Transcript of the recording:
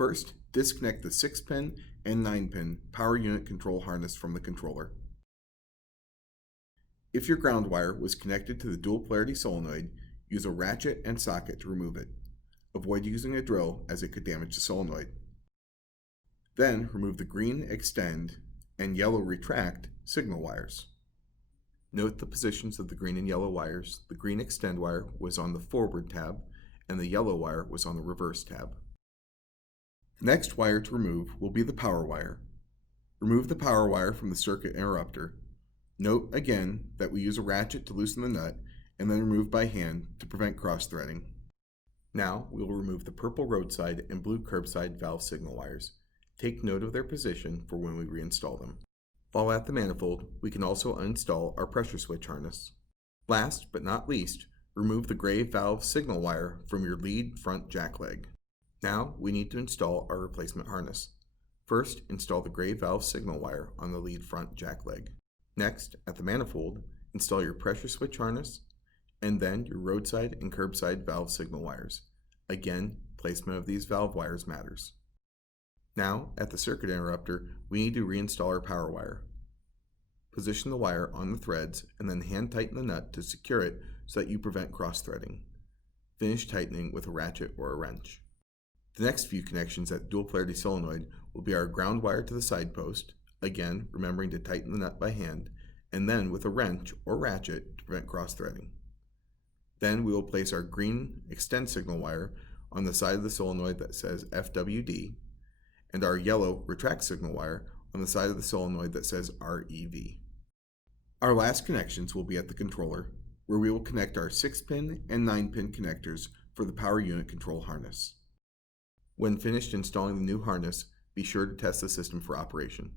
First, disconnect the 6-pin and 9-pin power unit control harness from the controller. If your ground wire was connected to the dual polarity solenoid, use a ratchet and socket to remove it. Avoid using a drill as it could damage the solenoid. Then remove the green extend and yellow retract signal wires. Note the positions of the green and yellow wires. The green extend wire was on the forward tab and the yellow wire was on the reverse tab. The next wire to remove will be the power wire. Remove the power wire from the circuit interrupter. Note again that we use a ratchet to loosen the nut and then remove by hand to prevent cross-threading. Now we will remove the purple roadside and blue curbside valve signal wires. Take note of their position for when we reinstall them. While at the manifold, we can also uninstall our pressure switch harness. Last but not least, remove the gray valve signal wire from your lead front jack leg. Now we need to install our replacement harness. First, install the gray valve signal wire on the lead front jack leg. Next, at the manifold, install your pressure switch harness, and then your roadside and curbside valve signal wires. Again, placement of these valve wires matters. Now, at the circuit interrupter, we need to reinstall our power wire. Position the wire on the threads and then hand tighten the nut to secure it so that you prevent cross-threading. Finish tightening with a ratchet or a wrench. The next few connections at the dual polarity solenoid will be our ground wire to the side post, again remembering to tighten the nut by hand, and then with a wrench or ratchet to prevent cross-threading. Then we will place our green extend signal wire on the side of the solenoid that says FWD, and our yellow retract signal wire on the side of the solenoid that says REV. Our last connections will be at the controller, where we will connect our 6-pin and 9-pin connectors for the power unit control harness. When finished installing the new harness, be sure to test the system for operation.